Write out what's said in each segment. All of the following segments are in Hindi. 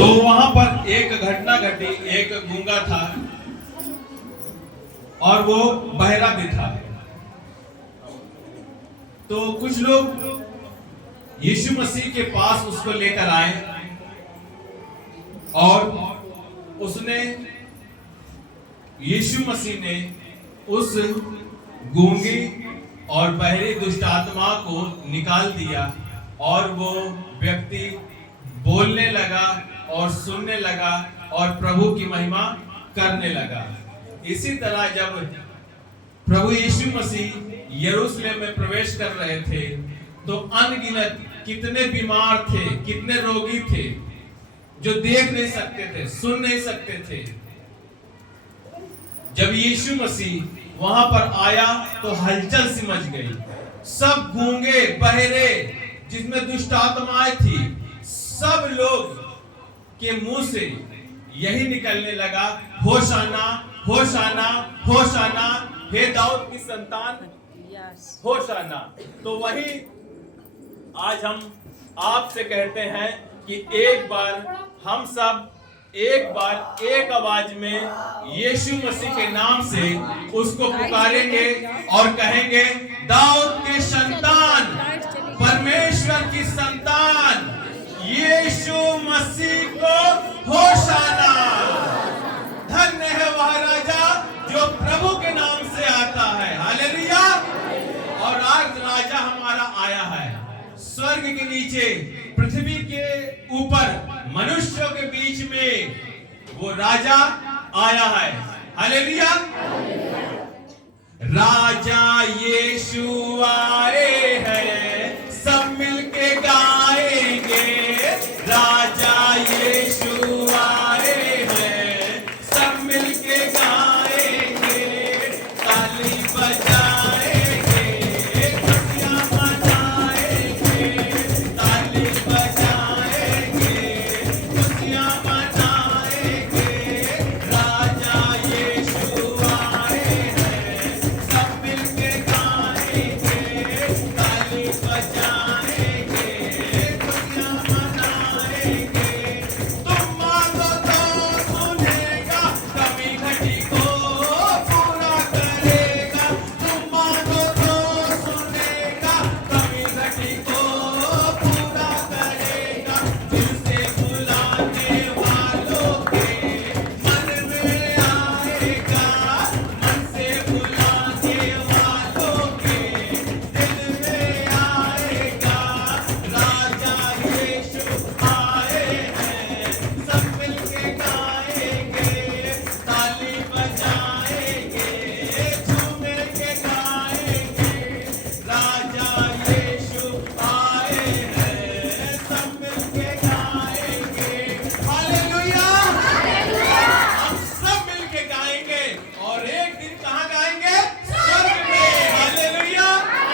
तो वहां पर एक घटना घटी। एक गूंगा था और वो बहरा भी था। तो कुछ लोग यीशु मसीह के पास उसको लेकर आए और उसने यीशु मसीह ने उस गूंगी और बहरी दुष्ट आत्मा को निकाल दिया और वो व्यक्ति बोलने लगा और सुनने लगा और प्रभु की महिमा करने लगा। इसी तरह जब प्रभु यीशु मसीह यरूशलेम में प्रवेश कर रहे थे तो अनगिनत कितने बीमार थे, कितने रोगी थे जो देख नहीं सकते थे, सुन नहीं सकते थे। जब यीशु मसीह वहां पर आया तो हलचल सी मच गई। सब गूंगे बहरे जिसमें दुष्ट आत्माएं थी, सब लोग के मुंह से यही निकलने लगा, होशाना होशाना होशाना, हे दाऊद की संतान होशाना। तो वही आज हम आपसे कहते हैं कि एक बार हम सब एक आवाज में यीशु मसीह के नाम से उसको पुकारेंगे और कहेंगे, दाऊद के संतान, परमेश्वर की संतान यीशु मसीह को होशाना। धन्य है वह राजा जो प्रभु के नाम से आता है। हालेलुया। और आज राजा हमारा आया है, स्वर्ग के नीचे, पृथ्वी के ऊपर, मनुष्यों के बीच में वो राजा आया है। हालेलुया। राजा यीशु आए हैं, सब मिलके गाएंगे। राजा यीशु आए हैं, सब मिलके गाएंगे। ताली बजाएंगे, खुशियां मनाएंगे। ताली बजाएंगे, खुशियां मनाएंगे। राजा यीशु आए हैं, सब मिलके गाएंगे। ताली बजाएंगे, खुशियां मनाएंगे। तुम मांगो तो सुनेगा, कमी घटी को पूरा करेगा। तुम मांगो तो सुनेगा, कमी घटी को पूरा करेगा। दिल से बुलाने वालों के मन में आएगा। मन से बुलाने वालों के दिल में आएगा। राजा यीशु आए हैं, सब मिलके गाएंगे। ताली बजाएंगे, झूमे के गाएंगे। राजा यीशु आए हैं, सब मिलके गाएंगे। हालेलुया। हम सब मिलके गाएंगे और एक दिन कहाँ गाएंगे? स्वर्ग में। हालेलुया।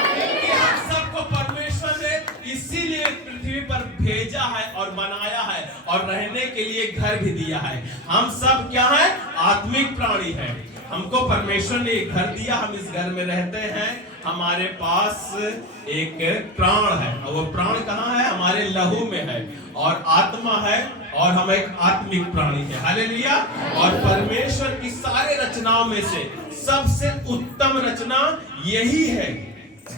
क्योंकि हम सबको परमेश्वर ने इसीलिए पृथ्वी पर भेजा है और बनाया है और रहने के लिए घर भी दिया है। हम सब क्या है? आत्मिक प्राणी है। हमको परमेश्वर ने एक घर दिया, हम इस घर में रहते हैं। हमारे पास एक प्राण है और वो प्राण कहाँ है? हमारे लहू में है और आत्मा है और हम एक आत्मिक प्राणी है। हालेलुया। और परमेश्वर की सारे रचनाओं में से सबसे उत्तम रचना यही है,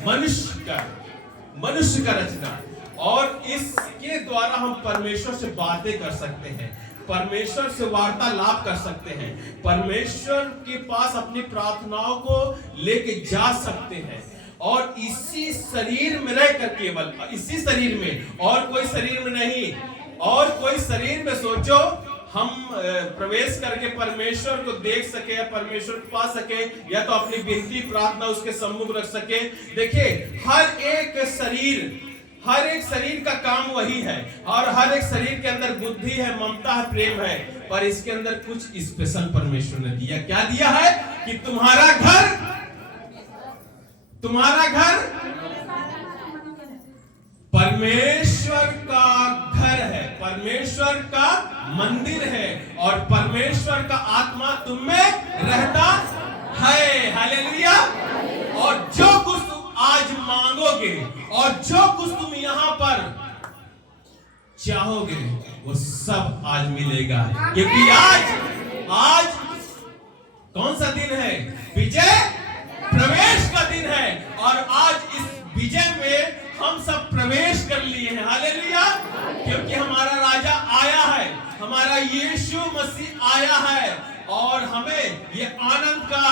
मनुष्य का रचना। और इसके द्वारा हम परमेश्वर से बातें कर सकते हैं, परमेश्वर से वार्तालाप कर सकते हैं, परमेश्वर के पास अपनी प्रार्थनाओं को लेके जा सकते हैं। और इसी शरीर में रहकर, केवल इसी शरीर में, और कोई शरीर में नहीं। और कोई शरीर में सोचो हम प्रवेश करके परमेश्वर को देख सके या परमेश्वर को पा सके या तो अपनी विनती प्रार्थना उसके सम्मुख रख सके। देखिए, हर एक शरीर का काम वही है और हर एक शरीर के अंदर बुद्धि है, ममता है, प्रेम है, पर इसके अंदर कुछ स्पेशल परमेश्वर ने दिया। क्या दिया है? कि तुम्हारा घर परमेश्वर का घर है, परमेश्वर का मंदिर है और परमेश्वर का आत्मा तुम में रहता है। हालेलुया। और जो कुछ तुम आज मांगोगे और जो कुछ तुम यहां पर चाहोगे वो सब आज मिलेगा, क्योंकि आज कौन सा दिन है? विजय प्रवेश का दिन है, और आज इस विजय में हम सब प्रवेश कर लिए हैं। हालेलुया! क्योंकि हमारा राजा आया है, हमारा यीशु मसीह आया है, और हमें ये आनंद का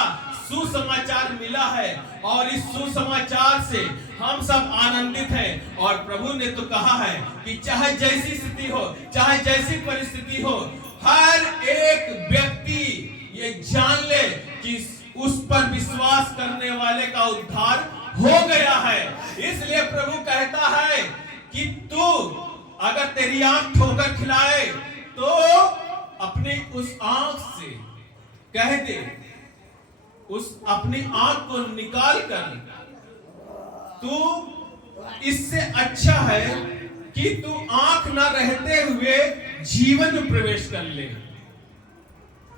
सुसमाचार मिला है, और इस सुसमाचार से हम सब आनंदित हैं। और प्रभु ने तो कहा है कि चाहे जैसी स्थिति हो, चाहे जैसी परिस्थिति हो, हर एक व्यक्ति ये जान ले कि उस पर विश्वास करने वाले का उद्धार हो गया है। इसलिए प्रभु कहता है कि तू अगर तेरी आंख ठोकर खिलाए तो अपनी उस आंख से कह दे, उस अपनी आंख को निकाल कर, तू इससे अच्छा है कि तू आंख ना रहते हुए जीवन में प्रवेश कर ले।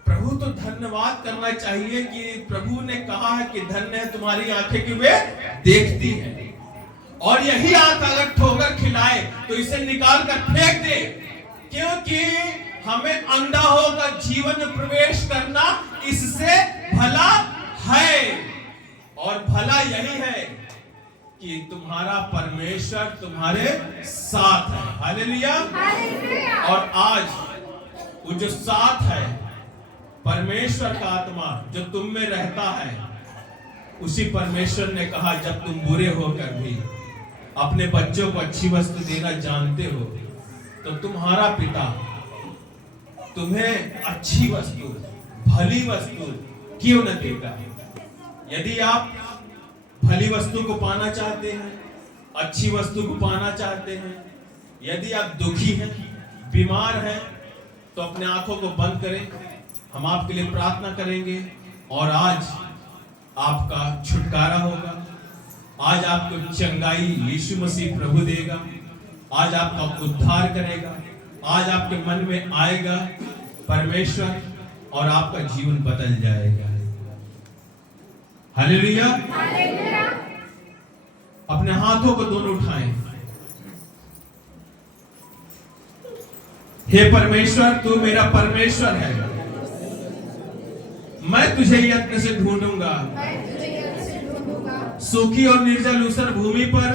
प्रभु तो धन्यवाद करना चाहिए कि प्रभु ने कहा है कि धन्य है तुम्हारी आंखें कि वे देखती हैं, और यही आंख अगर ठोकर खिलाए तो इसे निकाल कर फेंक दे, क्योंकि हमें अंधा होकर जीवन में प्रवेश करना इससे भला है। और भला यही है कि तुम्हारा परमेश्वर तुम्हारे साथ है। हालेलुया! और आज वो जो साथ है, परमेश्वर का आत्मा जो तुम में रहता है, उसी परमेश्वर ने कहा जब तुम बुरे होकर भी अपने बच्चों को अच्छी वस्तु देना जानते हो, तो तुम्हारा पिता तुम्हें अच्छी वस्तु, भली वस्तु क्यों न देगा। यदि आप भली वस्तु को पाना चाहते हैं, अच्छी वस्तु को पाना चाहते हैं, यदि आप दुखी हैं, बीमार हैं, तो अपने आंखों को बंद करें, हम आपके लिए प्रार्थना करेंगे, और आज आपका छुटकारा होगा, आज आपको चंगाई यीशु मसीह प्रभु देगा, आज आपका उद्धार करेगा, आज आपके मन में आएगा परमेश्वर, और आपका जीवन बदल जाएगा। हालेलुया! अपने हाथों को दोनों उठाएं। हे परमेश्वर, तू मेरा परमेश्वर है, मैं तुझे यत्न से ढूंढूंगा, सूखी और निर्जल ऊसर भूमि पर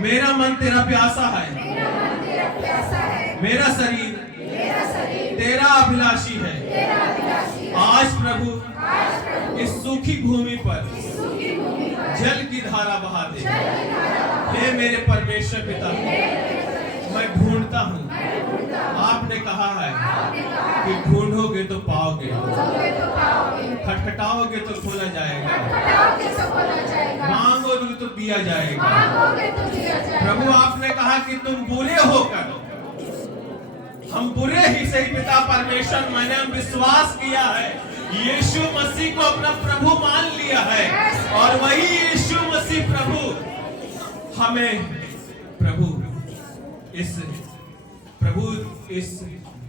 मेरा मन तेरा प्यासा है, मेरा शरीर तेरा अभिलाषी है। आज प्रभु इस सूखी भूमि पर जल की धारा बहा दे। हे मेरे परमेश्वर पिता, मैं ढूंढता हूँ, आपने कहा है कि ढूंढोगे तो पाओगे, खटखटाओगे तो खोला जाएगा, मांगोगे तो दिया जाएगा। प्रभु आपने कहा कि तुम बुरे होकर, हम बुरे ही सही पिता परमेश्वर, मैंने विश्वास किया है, यीशु मसीह को अपना प्रभु मान लिया है, और वही यीशु मसीह प्रभु हमें प्रभु इस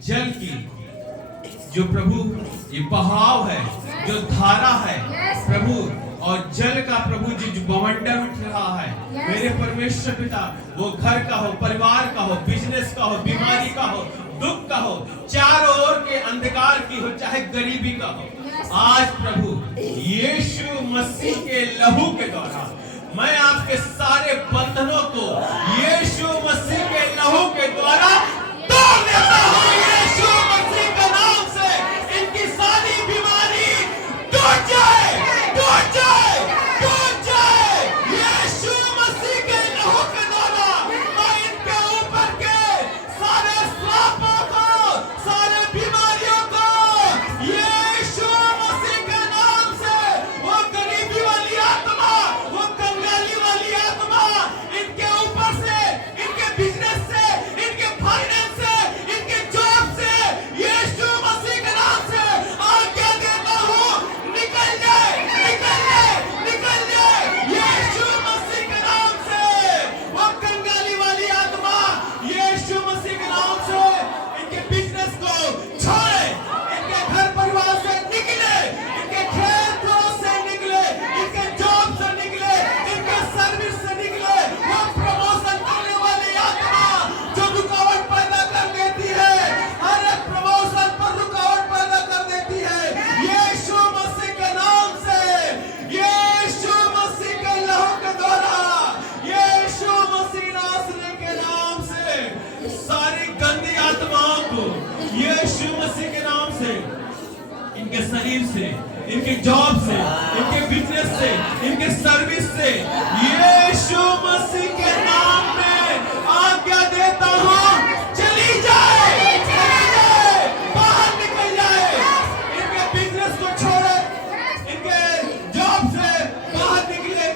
जल की जो प्रभु ये बहाव है, जो धारा है प्रभु, और जल का प्रभु जो बवंडर उठ रहा है, मेरे परमेश्वर पिता, वो घर का हो, परिवार का हो, बिजनेस का हो, बीमारी का हो, दुख का हो, चारों ओर के अंधकार की हो, चाहे गरीबी का हो, आज प्रभु यीशु मसीह के लहू के द्वारा मैं आपके सारे बंधनों को यीशु मसीह के लहू के द्वारा तोड़ देता हूं। यीशु मसीह के नाम से इनकी सारी बीमारी टूट जाए, टूट जाए, टूट जाए। यीशु मसीह के लहू के द्वारा मैं इनके ऊपर के सारे श्रापों को, सारे बीमारियों को यीशु मसीह के नाम से, वो गरीबी वाली आत्मा, वो कंगाली वाली आत्मा, इनके ऊपर से, इनके बिजनेस से, इनके सारी गंदी आत्माओं को यीशु मसीह के नाम से, इनके शरीर से, इनके जॉब से, इनके बिजनेस से, इनके सर्विस से यीशु मसीह के नाम में आज्ञा देता हूं, चली जाए, बाहर निकल जाए। इनके बिजनेस को छोड़े, इनके जॉब से बाहर निकले,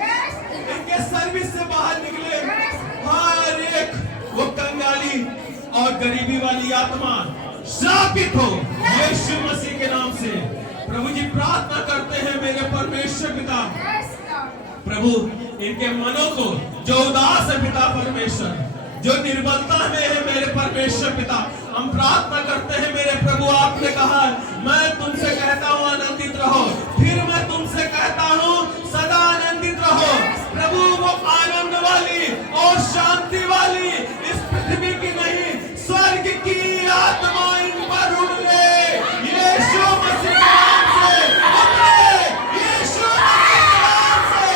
इनके सर्विस से बाहर निकले। हर एक वो कंगाली और गरीबी वाली आत्मा शापित हो यीशु मसीह के नाम से। प्रभु जी प्रार्थना करते हैं मेरे परमेश्वर पिता, प्रभु इनके मनों को जो उदास है पिता परमेश्वर, जो निर्बलता में है मेरे परमेश्वर पिता, हम प्रार्थना करते हैं मेरे प्रभु। आपने कहा मैं तुमसे कहता हूँ आनंदित रहो, फिर मैं तुमसे कहता हूँ सदा आनंदित रहो। प्रभु वो आनंद वाली और शांति वाली इस पृथ्वी की नहीं, स्वर्ग की आत्मा इन पर उड़ ले यीशु मसीह के नाम से, उतरे यीशु मसीह के नाम से,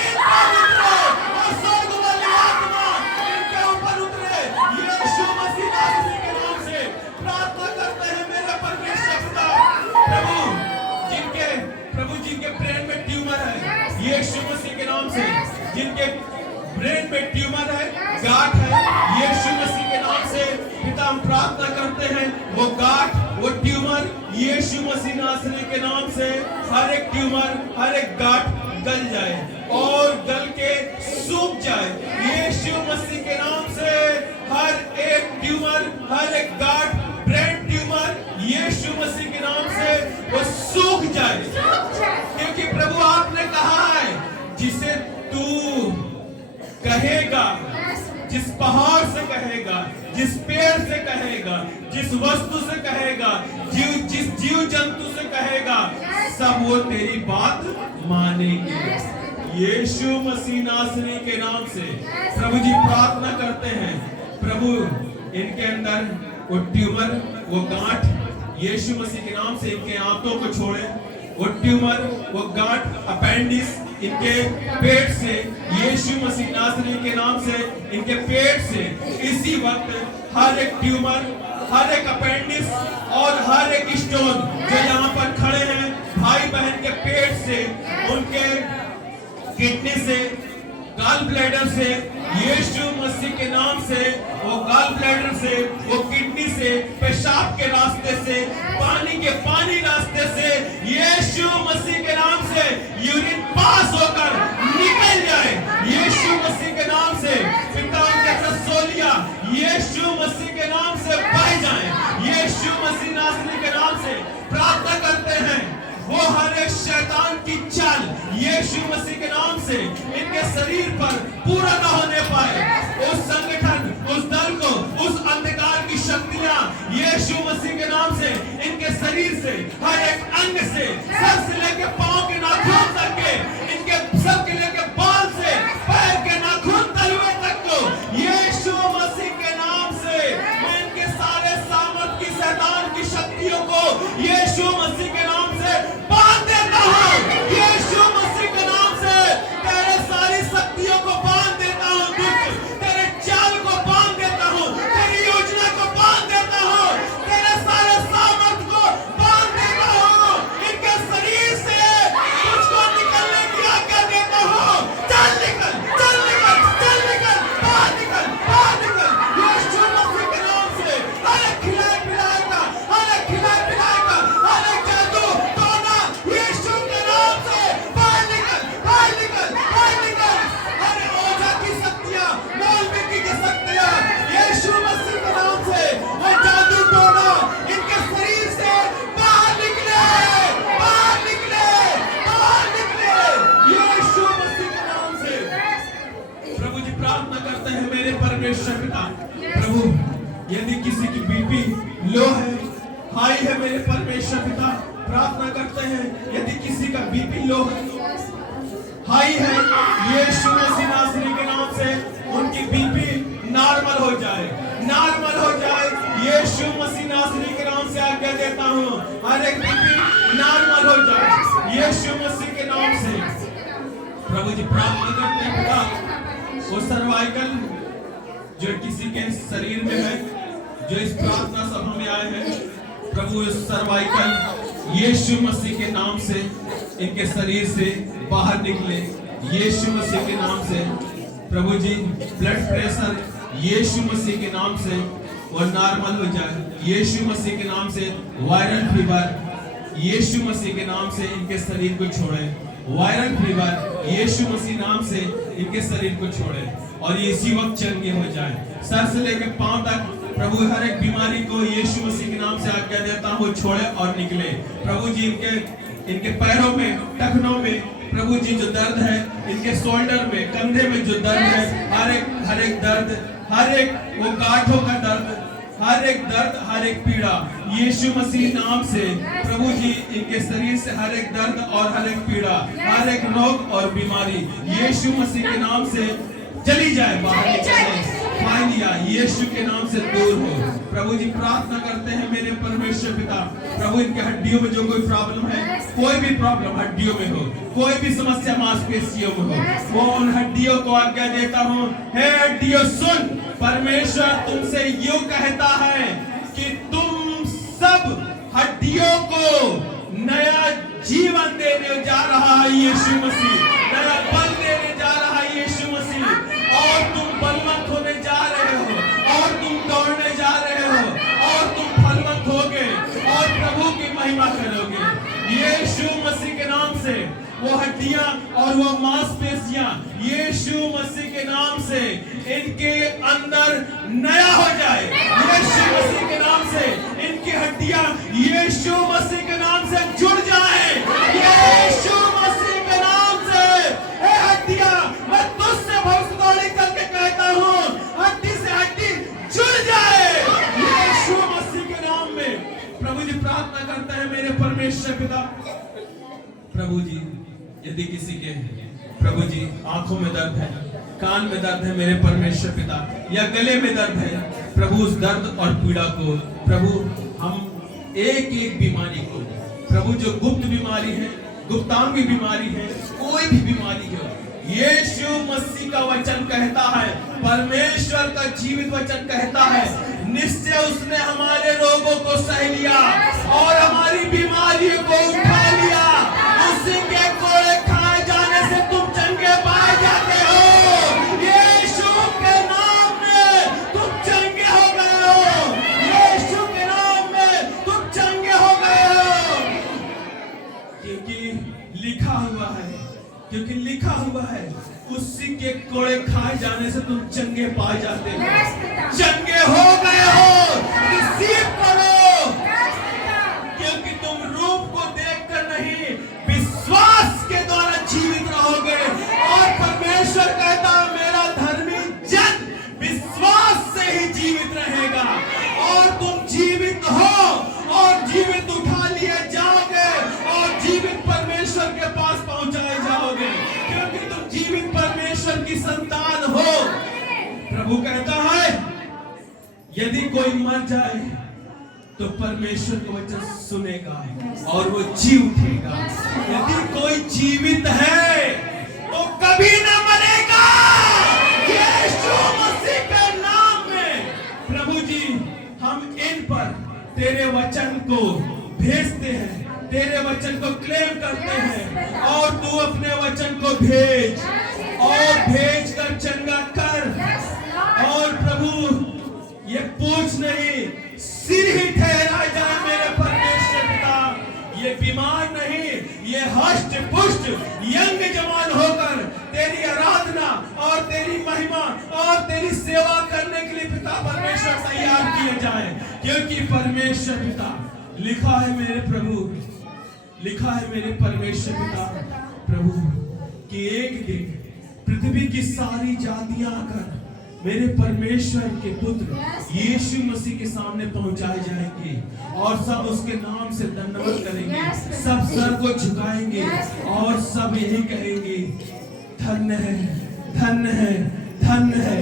इन पर उतरे और स्वर्ग वाली आत्मा इनके ऊपर उतरे यीशु मसीह के नाम से। प्रार्थना करते हैं मेरे परमेश्वर पिता, प्रभु जिनके ब्रेन में ट्यूमर है यीशु मसीह के नाम से, जिनके ब्रेन में ट्यूमर है, गांठ है, यीशु मसीह के नाम से पिता हम प्रार्थना करते हैं वो गांठ, वो ट्यूमर यीशु मसीह नासरी के नाम से हर एक ट्यूमर, हर एक गांठ गल जाए और गल के सूख जाए यीशु मसीह के नाम से। हर एक ट्यूमर, हर एक गांठ, ब्रेन ट्यूमर यीशु मसीह के नाम से वो सूख जाए, क्योंकि प्रभु आपने कहा है जिसे तू कहेगा, जिस पहाड़ से कहेगा, जिस पेड़ से कहेगा, जिस वस्तु से कहेगा, जिस जीव जंतु से कहेगा, सब वो तेरी बात मानेंगे यीशु मसीह नासरी के नाम से। प्रभु जी प्रार्थना करते हैं प्रभु इनके अंदर वो ट्यूमर, वो गांठ यीशु मसीह के नाम से इनके आंतों को छोड़े, वो ट्यूमर, वो गांठ, अपेंडिस इनके पेट से यीशु मसीह नासरी के नाम से, इनके पेट से इसी वक्त हर एक ट्यूमर, हर एक अपेंडिस और हर एक स्टोन जो यहाँ पर खड़े हैं भाई बहन के पेट से, उनके किडनी से, गॉल ब्लैडर से यीशु मसीह के नाम से, वो गॉल ब्लैडर से, वो किडनी से, पेशाब के रास्ते से, पानी रास्ते से यीशु मसीह के नाम से यूरिन पास होकर निकल जाए यीशु मसीह के नाम से। पिता उनके रसोलिया यीशु मसीह के नाम से बह जाए यीशु मसीह नासरी के नाम से। प्रार्थना करते हैं वो हर एक शैतान की चाल यीशु मसीह के नाम से इनके शरीर पर पूरा न होने पाए। उस संगठन, उस दल को, उस अंधकार की शक्तियां यीशु मसीह के नाम से इनके शरीर से, हर एक अंग से, सर से लेकर पांव के नाखून तक के, इनके सब के लेकर बाल से पैर के नाखून तलवे तक को यीशु मसीह के नाम से मैं इनके सारे सामर्थ की, शैतान की शक्तियों को यीशु मसीह के नाम से बांध देता हूं यीशु मसीह के नाम से। तेरे सारी शक्तियों को बांध देता हूं, तेरे चाल को बांध देता हूं, तेरी योजना को बांध देता हूं, तेरे सारे सामर्थ को बांध देता हूं। इनके शरीर से मुझको निकलने की आज्ञा देता हूं। चल निकल, चल निकल, चल निकल, बाहर निकल, बाहर निकल यीशु मसीह के नाम से। हर एक खिलाए पिलाए का, हर एक खिलाए पिलाए का, हर एक जादू टोना यीशु के नाम से बाहर निकल, बाहर निकल, बाहर निकल। हर ओझा की शक्तियां, मोलबिकी की शक्तियां यीशु मसीह के नाम से, वो जादू टोना इनके शरीर से बाहर निकले, बाहर निकले, बाहर निकले यीशु मसीह के नाम से। प्रभु जी प्रार्थना करते हैं मेरे परमेश्वर पिता, प्रभु यदि किसी की बीपी लो है, हाई है मेरे परमेश्वर पिता, प्रार्थना करते हैं यदि किसी का बीपी लो है, हाई है, यीशु मसीह नासरी के नाम से उनकी बीपी नॉर्मल हो जाए, नॉर्मल हो जाए यीशु मसीह नासरी के नाम से आज्ञा देता हूं। हर एक बीपी नॉर्मल हो जाए यीशु मसीह के नाम से। प्रभु जी प्रार्थना करते हैं पिता, वो सर्वाइकल जो किसी के शरीर में है, जो इस प्रार्थना सभा में आए हैं, प्रभु इस सर्वाइकल यीशु मसीह के नाम से इनके शरीर से बाहर निकले, यीशु मसीह के नाम से। प्रभु जी ब्लड प्रेशर यीशु मसीह के नाम से वो नॉर्मल हो जाए, यीशु मसीह के नाम से। वायरल फीवर यीशु मसीह के नाम से इनके शरीर को छोड़े, वायरल फीवर यीशु मसीह नाम से इनके शरीर को छोड़े और ये इसी वक्त चंगे हो जाए। सर से लेकर पांव तक प्रभु हर एक बीमारी को यीशु मसीह के नाम से आज्ञा देता हूँ छोड़े और निकले। प्रभु जी इनके पैरों में, टखनों में प्रभु जी जो दर्द है, इनके शोल्डर में, कंधे में जो दर्द है, हर एक दर्द, हर एक वो गांठों का दर्द, हर एक दर्द, हर एक पीड़ा यीशु मसीह नाम से प्रभु जी इनके शरीर से हर एक दर्द और हर एक पीड़ा, हर एक रोग और बीमारी यीशु मसीह के नाम से चली जाए, बाहर निकले। फाइलिया यीशु के नाम से दूर हो। प्रभु जी प्रार्थना करते हैं मेरे परमेश्वर पिता, प्रभु इनके हड्डियों में जो कोई प्रॉब्लम है, कोई भी प्रॉब्लम हड्डियों में हो, कोई भी समस्या मांसपेशियों में हो, वो उन हड्डियों को आज्ञा देता हूँ, हे हड्डियों सुन, परमेश्वर तुमसे यूं कहता है कि तुम सब हड्डियों को नया जीवन देने जा रहा है यीशु मसीह, नया बल देने जा रहा है यीशु मसीह, और तुम बलवंत होने जा रहे हो, और तुम दौड़ने जा रहे हो, और तुम फलवंत होगे और प्रभु की महिमा करोगे यीशु मसीह के नाम से। वो हड्डियां और वो मांसपेशियां यीशु मसीह के नाम से इनके अंदर नया हो जाए, यीशु मसीह के नाम से इनकी हड्डियां यीशु मसीह के नाम से जुड़ जाए, यीशु मसीह के नाम से। ए हड्डियां, मैं तुझसे भविष्यवाणी करके कहता हूँ, हड्डी से हड्डी जुड़ जाए यीशु मसीह के नाम में। प्रभु जी प्रार्थना करते हैं मेरे परमेश्वर पिता, प्रभु जी यदि किसी के प्रभु जी आंखों में दर्द है, कान में दर्द है मेरे परमेश्वर पिता, या गले में दर्द है, प्रभु उस दर्द और पीड़ा को प्रभु हम एक एक बीमारी को, प्रभु जो गुप्त बीमारी है, गुप्तांगी बीमारी है, कोई भी बीमारी हो, यीशु मसीह का वचन कहता है, परमेश्वर का जीवित वचन कहता है, निश्चय उसने हमारे रोगों को सह लिया और हमारी बीमारियों को उठा लिया, उसी के कोड़े खाए जाने से तुम चंगे पाए जाते हो, यीशु के नाम में तुम चंगे हो गए हो, यीशु के नाम में तुम चंगे हो गए हो, क्योंकि लिखा हुआ है, क्योंकि लिखा हुआ है, उसी के कोड़े खाए जाने से तुम चंगे पाए जाते हो, चंगे हो गए हो, रिसीव करो, क्योंकि तुम रूप को देखकर नहीं विश्वास के द्वारा जीवित रहोगे। और परमेश्वर कहता है मेरा धर्मी जन विश्वास से ही जीवित रहेगा, और तुम जीवित हो और जीवित उठा लिए जाओगे और जीवित परमेश्वर के पास पहुंचाए जाओगे, क्योंकि तुम जीवित परमेश्वर की संतान हो। प्रभु कहता है यदि कोई मर जाए तो परमेश्वर का वचन सुनेगा और वो जी उठेगा, यदि कोई जीवित है तो कभी न मरेगा, यीशु मसीह के नाम में। प्रभु जी हम इन पर तेरे वचन को भेजते हैं, तेरे वचन को क्लेम करते हैं, और तू अपने वचन को भेज और भेज कर चंगा कर, और प्रभु ये पूछ नहीं सिर ही ठहरा जाए मेरे परमेश्वर पिता, ये बीमार नहीं, ये हष्ट पुष्ट यंग जवान होकर तेरी आराधना और तेरी महिमा और तेरी सेवा करने के लिए पिता परमेश्वर तैयार किए जाए, क्योंकि परमेश्वर पिता लिखा है मेरे प्रभु, लिखा है मेरे परमेश्वर पिता प्रभु कि एक दिन पृथ्वी की सारी जातियां आकर मेरे परमेश्वर के पुत्र यीशु मसीह के सामने पहुंचाए जाएंगे और सब उसके नाम से दंडवत करेंगे, सब सर को झुकाएंगे और सब यही कहेंगे धन्य है, धन्य है, धन्य है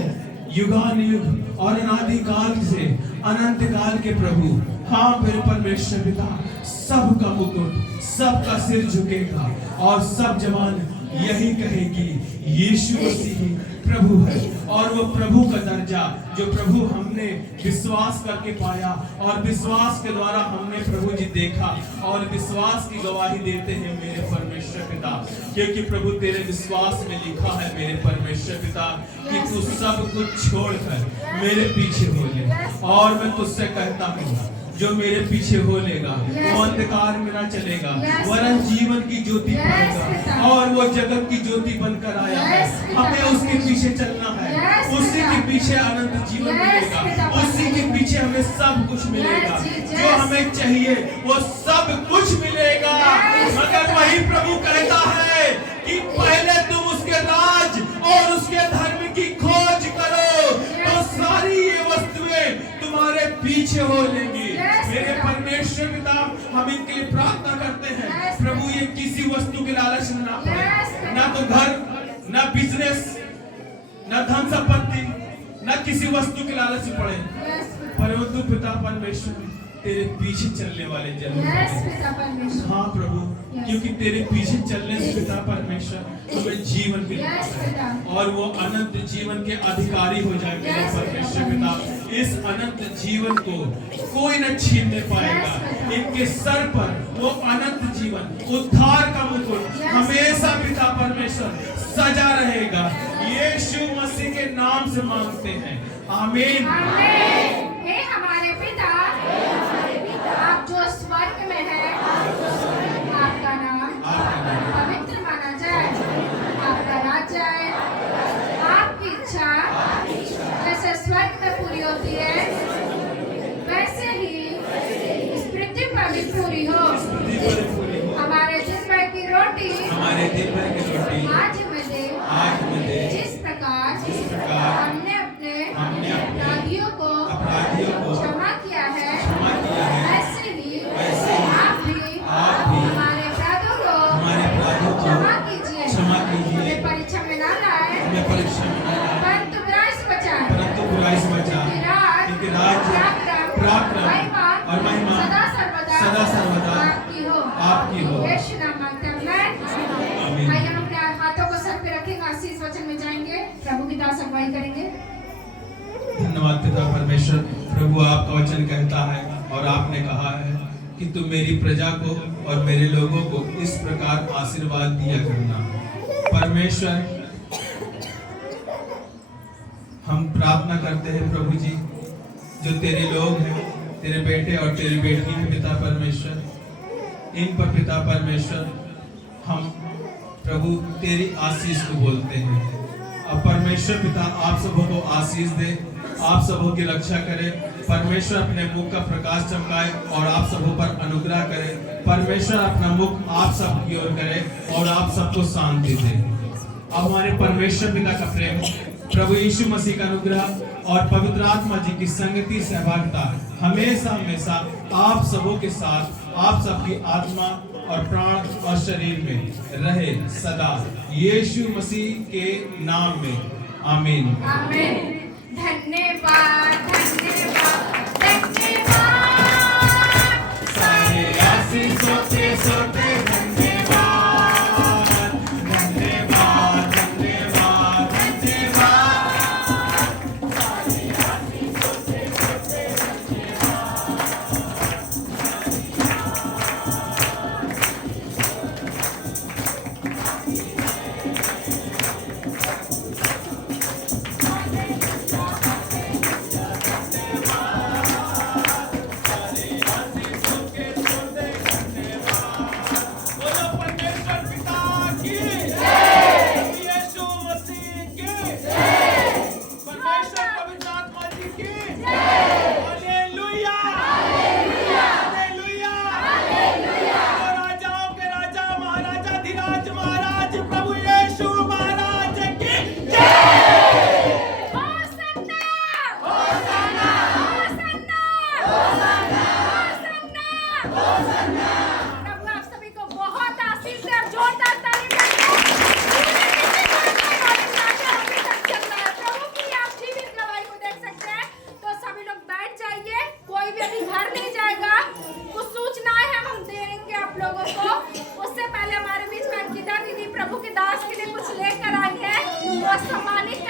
युगान युग और अनादिकाल से अनंत काल के प्रभु। हाँ मेरे परमेश्वर पिता, सबका मुकुट, सबका सिर झुकेगा और सब जवान यही कहेगी यीशु मसीह प्रभु है। और वो प्रभु का दर्जा जो प्रभु हमने विश्वास करके पाया और विश्वास के द्वारा हमने प्रभु जी देखा और विश्वास की गवाही देते हैं मेरे परमेश्वर पिता, क्योंकि प्रभु तेरे विश्वास में लिखा है मेरे परमेश्वर पिता कि तू सब कुछ छोड़कर मेरे पीछे हो ले। और मैं तुझसे कहता हूँ जो मेरे पीछे हो लेगा वो अंधकार में ना चलेगा वरन जीवन की ज्योति पाएगा। और वो जगत की ज्योति बनकर आया है, हमें उसके पीछे चलना है, उसी के पीछे अनंत जीवन मिलेगा, उसी के पीछे हमें सब कुछ मिलेगा, जो हमें चाहिए वो सब कुछ मिलेगा। मगर वही प्रभु कहता है कि पहले तुम उसके राज और उसके धर्म की खोज करो तो सारी ये वस्तुएं तुम्हारे पीछे हो लेंगी। मेरे परमेश्वर पिता हम इनके लिए प्रार्थना करते हैं प्रभु ये किसी वस्तु के लालच में ना पड़े, ना तो घर, ना बिजनेस, ना धन संपत्ति, ना किसी वस्तु के लालच में पड़े, परंतु पिता परमेश्वर तेरे पीछे चलने वाले जरूर हैं। हाँ प्रभु, क्योंकि तेरे पीछे चलने से पिता परमेश्वर तुम्हें जीवन मिलता है और वो अनंत जीवन के अधिकारी हो जाए मेरे परमेश्वर पिता। इस अनंत जीवन को कोई न छीन नहीं पाएगा। इनके सर पर वो अनंत जीवन उद्धार का मुकुट हमेशा पिता परमेश्वर सजा रहेगा। यीशु मसीह के नाम से मांगते हैं, आमीन। हे हमारे पिता, आप जो स्वर्ग में हैं, आपका नाम पवित्र माना जाए, आपका राज्य आए, आपकी इच्छा जैसे स्वर्ग में पूरी होती है वैसे ही इस पृथ्वी पर भी पूरी हो। हमारे दिन भर की रोटी आज हमें दे। जिस प्रकार हमने अपने अपराधियों को क्षमा किया है ऐसे ही आप भी हमारे अपराधों को क्षमा कीजिए। हमें परीक्षा में ना लाए परंतु बुराई से बचाए। क्योंकि राज्य, पराक्रम और महिमा सदा सर्वदा आपकी हो। यीशु नाम मांगते हैं, आमीन। आइए हम अपने हाथों को सर पे रखेंगे, आशीष वचन में जाएंगे, प्रभु की दास अगुवाई करेंगे। धन्यवाद पिता परमेश्वर। प्रभु आपका वचन कहता है और आपने कहा है कि तुम मेरी प्रजा को और मेरे लोगों को इस प्रकार आशीर्वाद दिया करना। परमेश्वर हम प्रार्थना करते हैं प्रभु जी, जो तेरे लोग हैं, तेरे बेटे और तेरी बेटी हैं पिता परमेश्वर, इन पर पिता परमेश्वर हम प्रभु तेरी आशीष को बोलते हैं। अब परमेश्वर पिता आप सबों को आशीष दे, आप सबों की रक्षा करे। परमेश्वर अपने मुख का प्रकाश चमकाए और आप सबों पर अनुग्रह करे। परमेश्वर अपना मुख आप सब की ओर करे और आप सबको शांति दे। अब हमारे परमेश्वर पिता का प्रेम, प्रभु यीशु मसीह का अनुग्रह और पवित्र आत्मा जी की संगति सहभागिता हमेशा हमेशा आप सबों के साथ, आप सबकी आत्मा और प्राण और शरीर में रहे सदा, यीशु मसीह के नाम में, आमीन। आमीन। धन्यवाद, धन्यवाद, धन्यवाद। सारे आशीषों से सोते धन्यवाद, धन्यवाद, धन्यवाद, धन्यवाद। सारे आशीषों से सोते धन्यवाद। प्रभु के दास के लिए कुछ लेकर आई हैं, वो सम्मानित